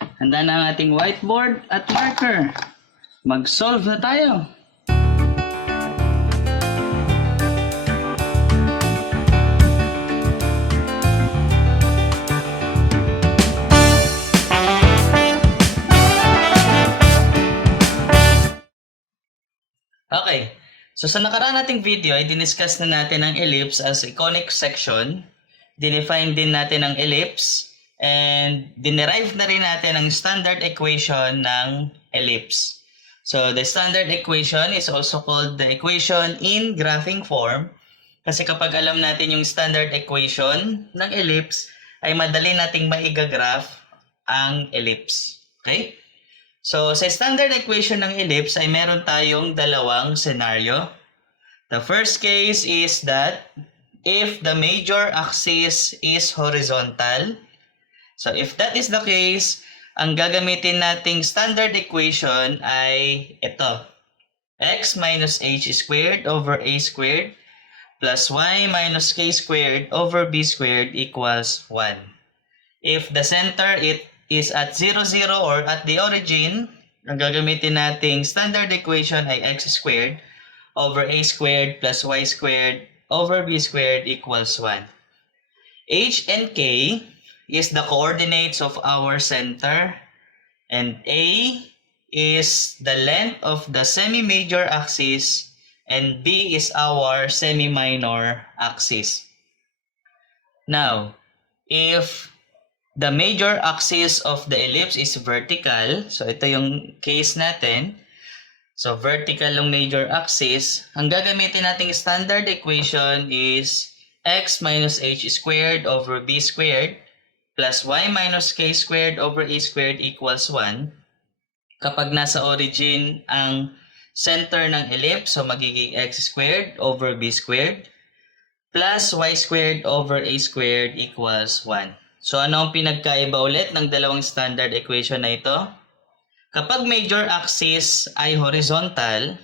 Handa na ang ating whiteboard at marker. Mag-solve na tayo. Okay. So sa nakaraan nating video ay diniscuss na natin ang ellipse as a conic section. Dinefine din natin ang ellipse and dinerive na rin natin ang standard equation ng ellipse. So the standard equation is also called the equation in graphing form kasi kapag alam natin yung standard equation ng ellipse ay madali nating maigagraph ang ellipse. Okay? So, sa standard equation ng ellipse ay meron tayong dalawang scenario. The first case is that if the major axis is horizontal, so if that is the case, ang gagamitin nating standard equation ay ito. X minus h squared over a squared plus y minus k squared over b squared equals 1. If the center is at 0, 0 or at the origin, ang gagamitin nating standard equation ay x squared over a squared plus y squared over b squared equals 1. H and k is the coordinates of our center and a is the length of the semi-major axis and b is our semi-minor axis. Now, if the major axis of the ellipse is vertical. So, ito yung case natin. So, vertical yung major axis. Ang gagamitin nating standard equation is x minus h squared over b squared plus y minus k squared over a squared equals 1. Kapag nasa origin ang center ng ellipse, so magiging x squared over b squared plus y squared over a squared equals 1. So, ano ang pinagkaiba ulit ng dalawang standard equation na ito? Kapag major axis ay horizontal,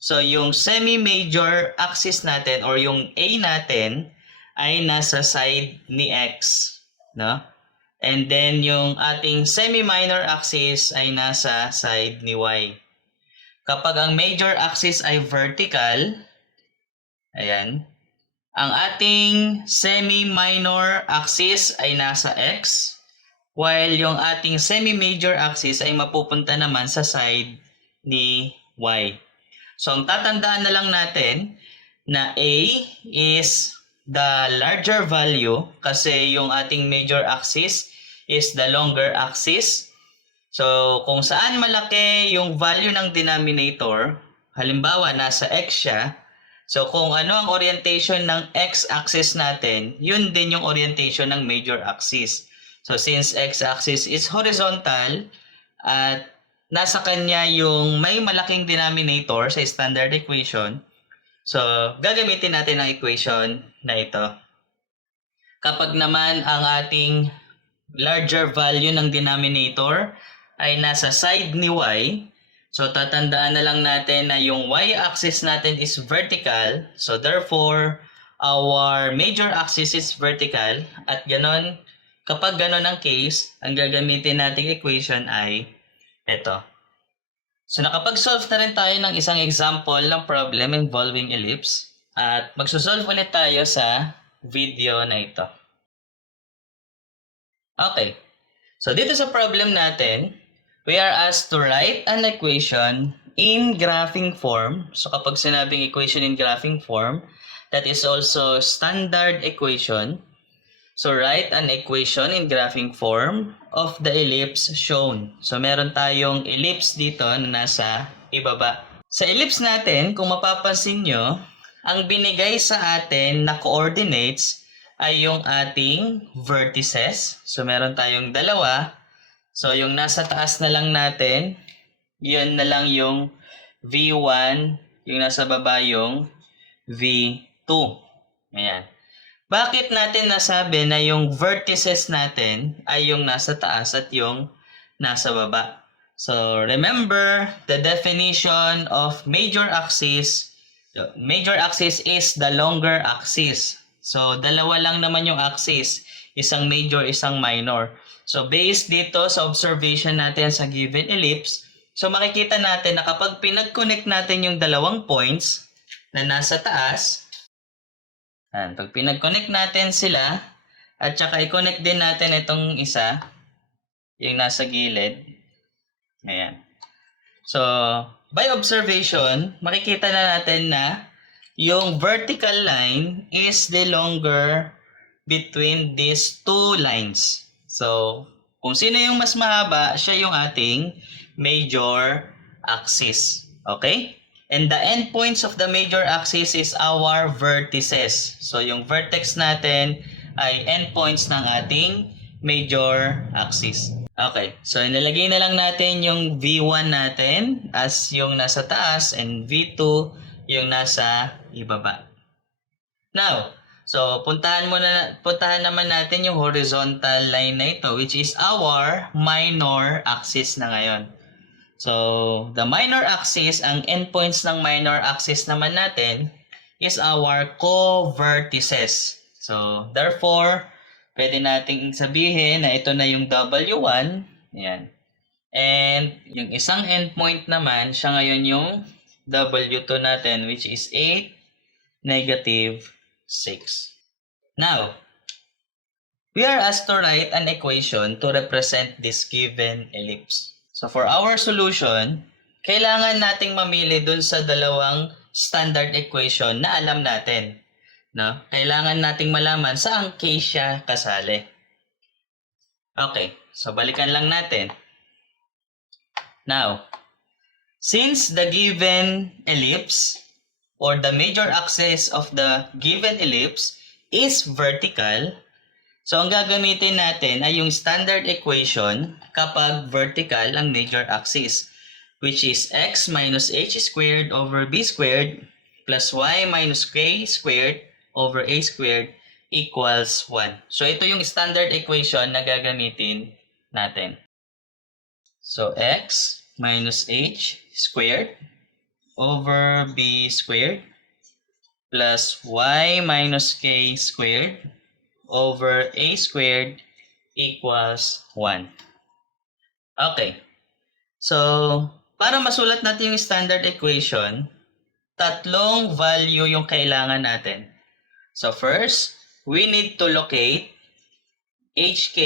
so yung semi-major axis natin or yung A natin ay nasa side ni X, no? And then yung ating semi-minor axis ay nasa side ni Y. Kapag ang major axis ay vertical, ayan, ang ating semi-minor axis ay nasa X, while yung ating semi-major axis ay mapupunta naman sa side ni Y. So, ang tatandaan na lang natin na A is the larger value kasi yung ating major axis is the longer axis. So, kung saan malaki yung value ng denominator, halimbawa nasa X siya, so, kung ano ang orientation ng x-axis natin, yun din yung orientation ng major axis. So, since x-axis is horizontal at nasa kanya yung may malaking denominator sa standard equation, so, gagamitin natin ang equation na ito. Kapag naman ang ating larger value ng denominator ay nasa side ni y, so, tatandaan na lang natin na yung y-axis natin is vertical. So, therefore, our major axis is vertical. At ganon, kapag ganon ang case, ang gagamitin nating equation ay ito. So, nakapag-solve na rin tayo ng isang example ng problem involving ellipse. At magsosolve ulit tayo sa video na ito. Okay. So, dito sa problem natin, we are asked to write an equation in graphing form. So kapag sinabing equation in graphing form, that is also standard equation. So write an equation in graphing form of the ellipse shown. So meron tayong ellipse dito na nasa ibaba. Sa ellipse natin, kung mapapansin nyo, ang binigay sa atin na coordinates ay yung ating vertices. So meron tayong dalawa. So, yung nasa taas na lang natin, yun na lang yung V1, yung nasa baba yung V2. Ayan. Bakit natin nasabi na yung vertices natin ay yung nasa taas at yung nasa baba? So, remember the definition of major axis. Major axis is the longer axis. So, dalawa lang naman yung axis. Isang major, isang minor. So based dito sa observation natin sa given ellipse, so makikita natin na kapag pinag-connect natin yung dalawang points na nasa taas, pag pinag-connect natin sila, at saka i-connect din natin itong isa, yung nasa gilid. Ayan. So, by observation, makikita na natin na yung vertical line is the longer between these two lines. So, kung sino yung mas mahaba, siya yung ating major axis. Okay? And the endpoints of the major axis is our vertices. So, yung vertex natin ay endpoints ng ating major axis. Okay, so inilagay na lang natin yung V1 natin as yung nasa taas and V2 yung nasa ibaba. Now, so puntahan naman natin yung horizontal line na ito, which is our minor axis na ngayon. So, the minor axis, ang endpoints ng minor axis naman natin is our co-vertices. So, therefore, pwede nating sabihin na ito na yung W1. Yan. And yung isang endpoint naman, siya ngayon yung W2 natin, which is 8, negative 6. Now, we are asked to write an equation to represent this given ellipse. So, for our solution, kailangan nating mamili dun sa dalawang standard equation na alam natin. No? Kailangan nating malaman saan case siya kasali. Okay, so balikan lang natin. Now, since the given ellipse or the major axis of the given ellipse is vertical, so ang gagamitin natin ay yung standard equation kapag vertical ang major axis, which is x minus h squared over b squared plus y minus k squared over a squared equals 1. So, ito yung standard equation na gagamitin natin. So, x minus h squared over b squared plus y minus k squared over a squared equals 1. Okay. So, para masulat natin yung standard equation, tatlong value yung kailangan natin. So first, we need to locate HK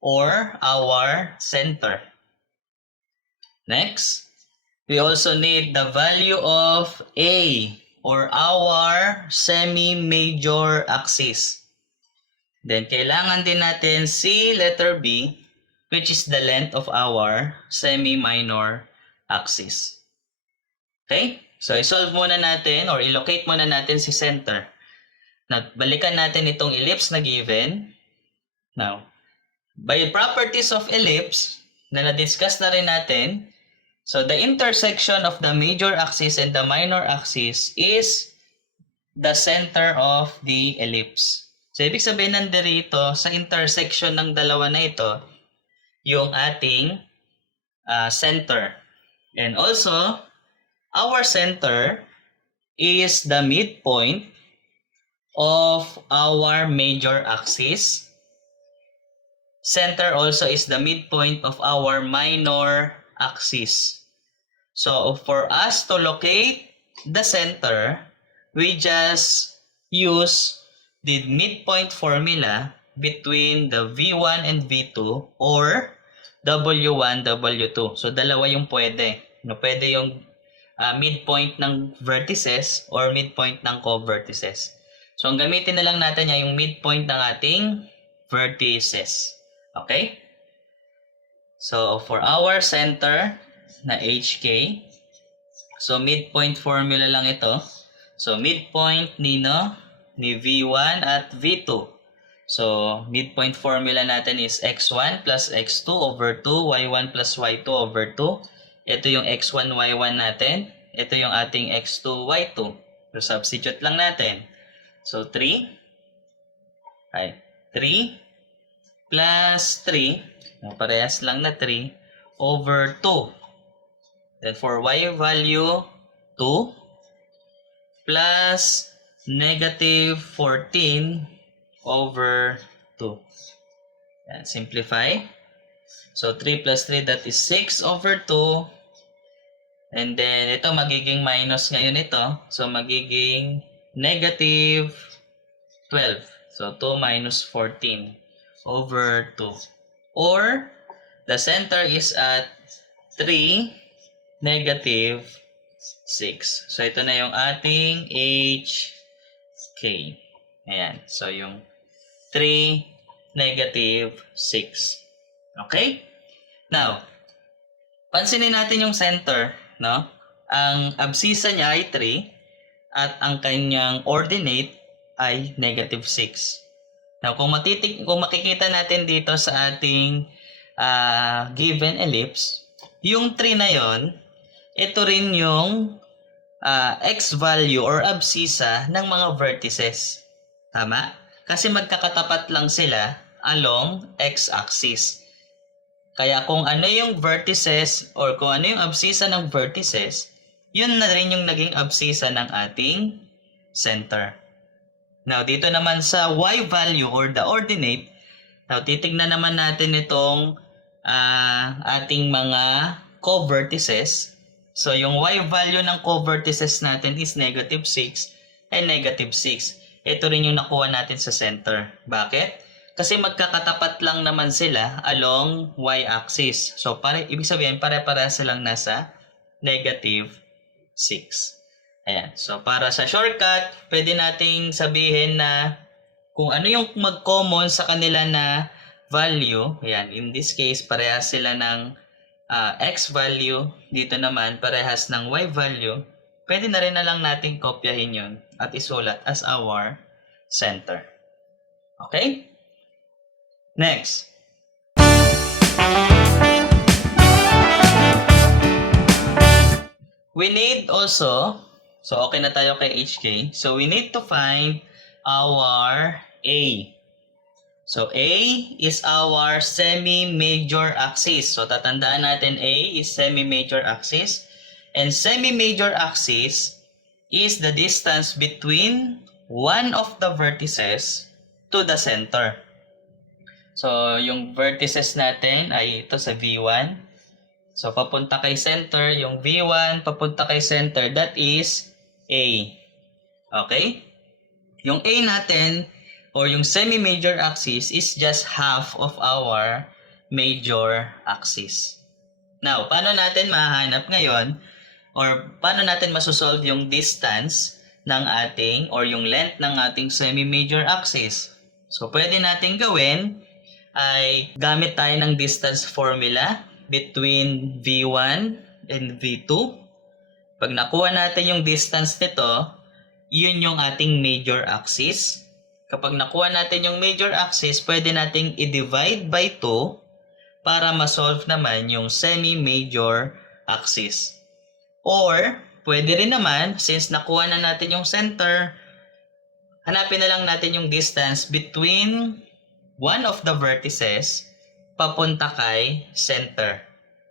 or our center. Next, we also need the value of A or our semi-major axis. Then kailangan din natin si letter B, which is the length of our semi-minor axis. Okay? So isolve muna natin or ilocate muna natin si center. Balikan natin itong ellipse na given. Now, by properties of ellipse na na-discuss na rin natin, so the intersection of the major axis and the minor axis is the center of the ellipse. So, ibig sabihin nandirito sa intersection ng dalawa na ito, yung ating center. And also, our center is the midpoint of our major axis. Center also is the midpoint of our minor axis. So for us to locate the center, we just use the midpoint formula between the V1 and V2 or W1, W2. So dalawa yung pwede. Pwede yung midpoint ng vertices or midpoint ng co-vertices. So, ang gamitin na lang natin yung midpoint ng ating vertices. Okay? So, for our center na HK, so midpoint formula lang ito. So, midpoint ni V1 at V2. So, midpoint formula natin is x1 plus x2 over 2, y1 plus y2 over 2. Ito yung x1, y1 natin. Ito yung ating x2, y2. So, substitute lang natin. So, 3 plus 3, parehas lang na 3, over 2. Then, for y value, 2 plus negative 14 over 2. Yan, simplify. So, 3 plus 3, that is 6 over 2. And then, ito magiging minus ngayon ito. So, magiging negative 12. So, 2 minus 14 over 2. Or, the center is at 3, negative 6. So, ito na yung ating HK. Ayan. So, yung 3, negative 6. Okay? Now, pansinin natin yung center, no? Ang abscissa niya ay 3 at ang kanyang ordinate ay negative 6. Now, kung makikita natin dito sa ating given ellipse, yung 3 na yon, ito rin yung x value or abscissa ng mga vertices. Tama? Kasi magkakatapat lang sila along x-axis. Kaya kung ano yung vertices or kung ano yung abscissa ng vertices, yun na rin yung naging abscissa ng ating center. Now, dito naman sa y value or the ordinate, now, titignan naman natin itong ating mga co-vertices. So, yung y value ng co-vertices natin is negative 6 and negative 6. Ito rin yung nakuha natin sa center. Bakit? Kasi magkakatapat lang naman sila along y-axis. So, ibig sabihin, pare-para silang nasa negative 6. Ayan. So, para sa shortcut, pwede nating sabihin na kung ano yung mag-common sa kanila na value. Ayan. In this case, parehas sila ng x value. Dito naman, parehas ng y value. Pwede na rin na lang nating kopyahin yun at isulat as our center. Okay? Next. We need also, so okay na tayo kay HK. So we need to find our A. So A is our semi-major axis. So tatandaan natin A is semi-major axis. And semi-major axis is the distance between one of the vertices to the center. So, yung vertices natin ay ito sa V1. So, papunta kay center, yung V1, papunta kay center, that is A. Okay? Yung A natin, or yung semi-major axis, is just half of our major axis. Now, paano natin mahanap ngayon, or paano natin masosolve yung distance ng ating, or yung length ng ating semi-major axis? So, pwede natin gawin, ay gamit tayo ng distance formula between V1 and V2. Pag nakuha natin yung distance nito, yun yung ating major axis. Kapag nakuha natin yung major axis, pwede nating i-divide by 2 para ma-solve naman yung semi-major axis. Or, pwede rin naman, since nakuha na natin yung center, hanapin na lang natin yung distance between one of the vertices papunta kay center.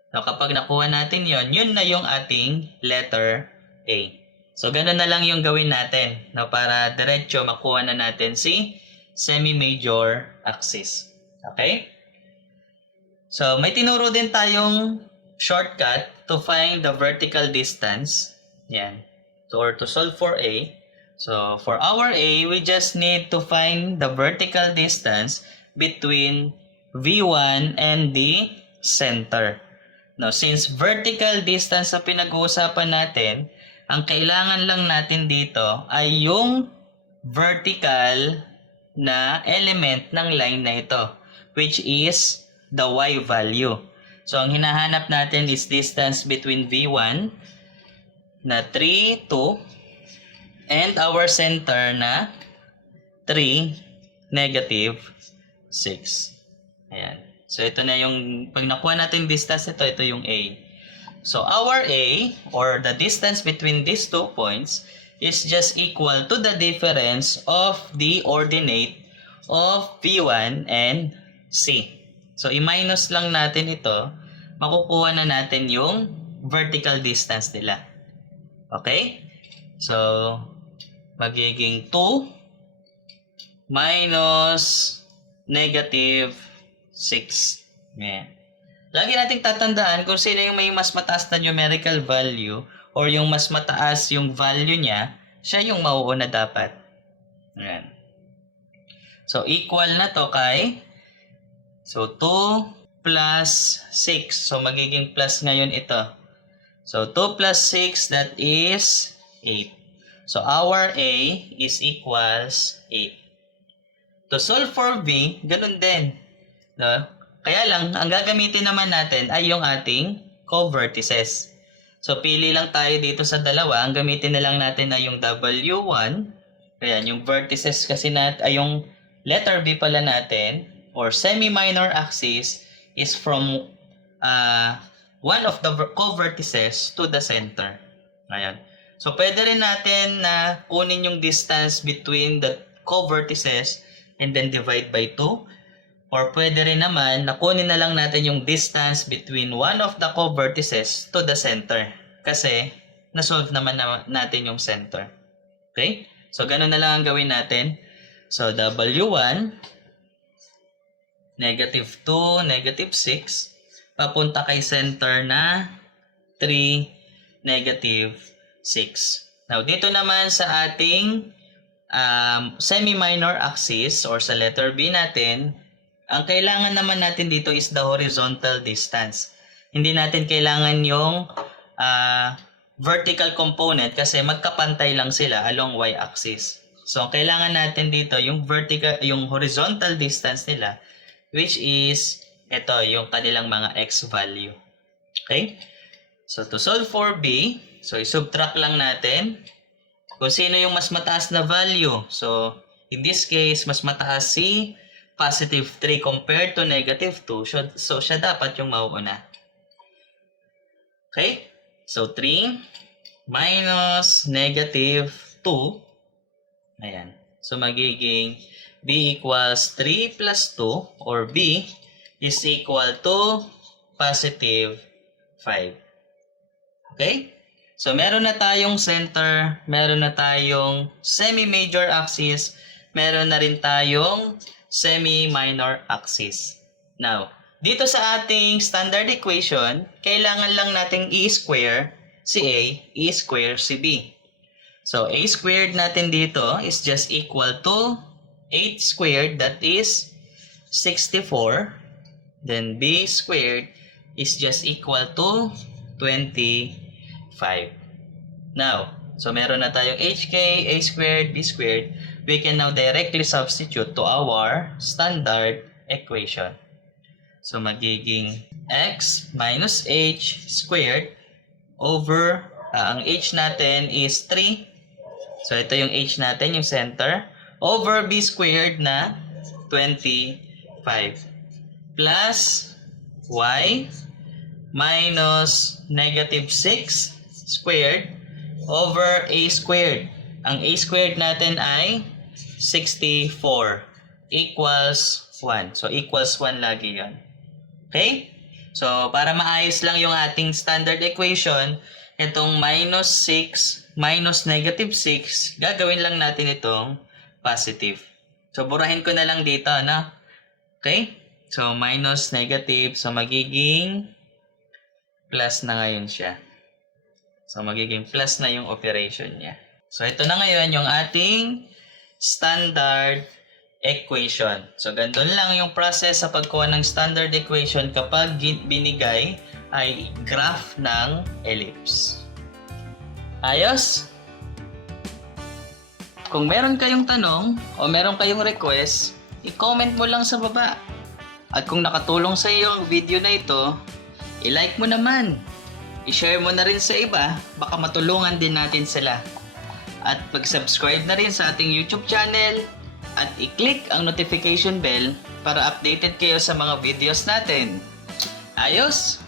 So, kapag nakuha natin yon, yun na yung ating letter A. So, ganun na lang yung gawin natin, no, para diretso makuha na natin si semi-major axis. Okay? So, may tinuro din tayong shortcut to find the vertical distance. Yan. Or to solve for A. So, for our A, we just need to find the vertical distance between V1 and the center. Now, since vertical distance sa pinag-uusapan natin, ang kailangan lang natin dito ay yung vertical na element ng line na ito, which is the y value. So, ang hinahanap natin is distance between V1 na 3, 2, and our center na 3, negative 6. Ayan. So, ito na yung, pag nakuha natin distance ito, ito yung A. So, our A, or the distance between these 2 points, is just equal to the difference of the ordinate of P1 and C. So, i-minus lang natin ito, makukuha na natin yung vertical distance nila. Okay? So, magiging 2 minus negative Yan. Lagi nating tatandaan kung sino yung may mas mataas na numerical value or yung mas mataas yung value niya, siya yung mauuna dapat. Ayan. So, equal na to kay 2 plus 6. So, magiging plus ngayon ito. So, 2 plus 6, that is 8. So, our A is equals 8. To solve for B, ganun din. No? Kaya lang, ang gagamitin naman natin ay yung ating co-vertices. So, pili lang tayo dito sa dalawa. Ang gamitin na lang natin ay yung W1. Ayan, yung vertices kasi natin, ay yung letter B pala natin, or semi-minor axis, is from one of the co-vertices to the center. Ayan. So, pwede rin natin na kunin yung distance between the co-vertices and then divide by 2. Or pwede rin naman na kunin na lang natin yung distance between one of the co-vertices to the center. Kasi, na-solve naman natin yung center. Okay? So, ganun na lang ang gawin natin. So, W1, negative 2, negative 6, papunta kay center na 3, negative 6. Now, dito naman sa ating semi-minor axis or sa letter B natin, ang kailangan naman natin dito is the horizontal distance. Hindi natin kailangan yung vertical component kasi magkapantay lang sila along y-axis. So, ang kailangan natin dito yung horizontal distance nila, which is ito, yung kanilang mga x value. Okay? So, to solve for B, so i-subtract lang natin kung sino yung mas mataas na value. So, in this case, mas mataas si positive 3 compared to negative 2. So, siya dapat yung mauuna. Okay? So, 3 minus negative 2. Ayan. So, magiging B equals 3 plus 2 or B is equal to positive 5. Okay? So, meron na tayong center, meron na tayong semi-major axis, meron na rin tayong semi-minor axis. Now, dito sa ating standard equation, kailangan lang nating i-square si A, i-square si B. So, A squared natin dito is just equal to 8 squared, that is 64. Then, B squared is just equal to 25. Now, so meron na tayong HK, A squared, B squared. We can now directly substitute to our standard equation. So, magiging x minus h squared over, ang h natin is 3. So, ito yung h natin, yung center, over b squared na 25. Plus y minus negative 6 squared over a squared. Ang a squared natin ay 64 equals 1. So, equals 1 lagi yan. Okay? So, para maayos lang yung ating standard equation, itong minus 6 minus negative 6, gagawin lang natin itong positive. So, burahin ko na lang dito, no? Okay? So, minus negative. So, magiging plus na ngayon siya. So, magiging plus na yung operation niya. So, ito na ngayon yung ating standard equation. So, ganun lang yung process sa pagkuha ng standard equation kapag binigay ay graph ng ellipse. Ayos? Kung meron kayong tanong o meron kayong request, i-comment mo lang sa baba. At kung nakatulong sa iyo ang video na ito, i-like mo naman. I-share mo na rin sa iba, baka matulungan din natin sila. At pag-subscribe na rin sa ating YouTube channel at i-click ang notification bell para updated kayo sa mga videos natin. Ayos!